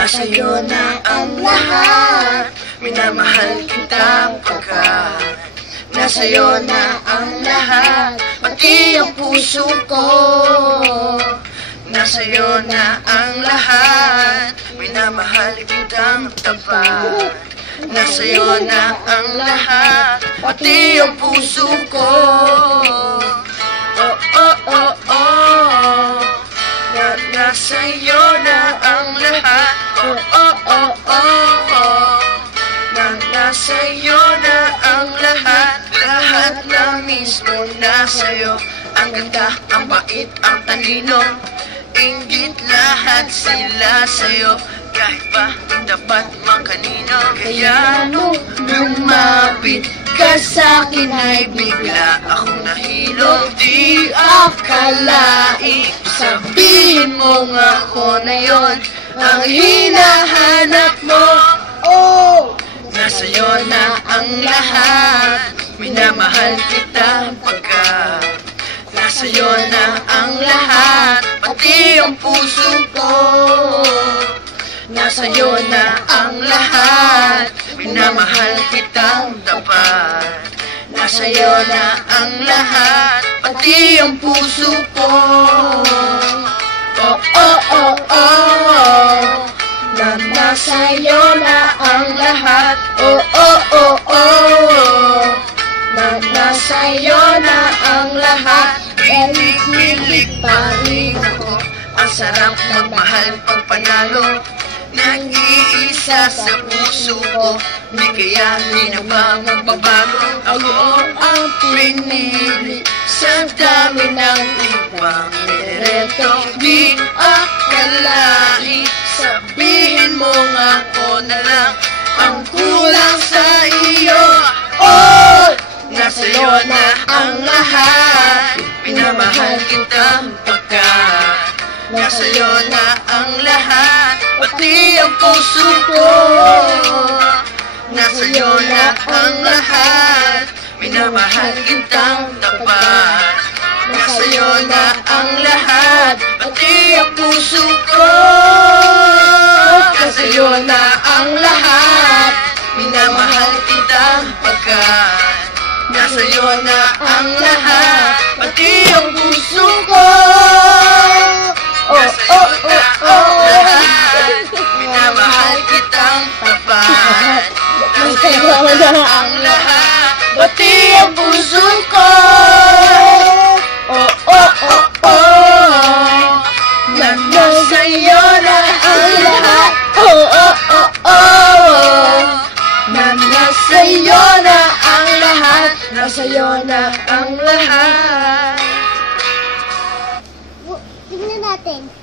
Nasa'yo na ang lahat, minamahal kita pagkat nasa'yo na ang lahat, pati ang puso ko. Nasa'yo na ang lahat, minamahal kitang tapat. Nasa'yo na ang lahat, pati ang puso ko. Oh, oh, oh, oh. Nasa'yo na ang lahat. Oh, oh, oh, oh. Nasa'yo na ang lahat. Lahat na mismo nasa'yo. Ang ganda, ang bait, ang talino, inggit lahat sila sa'yo. Kahit pa dapat mang kanino. Kaya nung lumapit ka sa'kin ay bigla akong nahilo. Di akalain, sabihin mo nga ako na yon ang hinahanap mo. Oh! Nasa'yo na ang lahat, minamahal kita pagkat nasa'yo na ang lahat, pati ang puso ko. Nasa'yo na ang lahat, minamahal kitang tapat. Nasa'yo na ang lahat, pati ang puso ko. Oh, oh, oh, oh. Nasa'yo na ang lahat. Oh, oh, oh, oh. Nasa'yo na ang lahat. Kilig-kilig pa rin ako. Ang sarap magmahal pag panalo. Nag-iisa sa puso ko, di kaya di na ba magbabago? Ako ang pinili sa dami ng ibang nireto. Di akalain, sabihin mo nga ako na lang ang kulang sa iyo. Oh! Nasa'yo na ang lahat, minamahal kitang pagkat nasa'yo na ang lahat, pati ang puso ko. Nasa'yo na ang lahat, minamahal kitang tapat. Nasa'yo na ang lahat, pati ang puso ko. Nasa'yo na ang lahat, minamahal kitang pagkat nasa'yo na ang lahat, pati ang puso ko. Nasa'yo na ang lahat, minamahal kitang tapat. Nasa'yo na ang lahat, pati ang puso ko. Oh, oh, oh, oh. Nasa'yo na ang lahat. Oh, oh, oh, oh. Nasa'yo na ang lahat. Nasa'yo na ang lahat. Tingnan natin.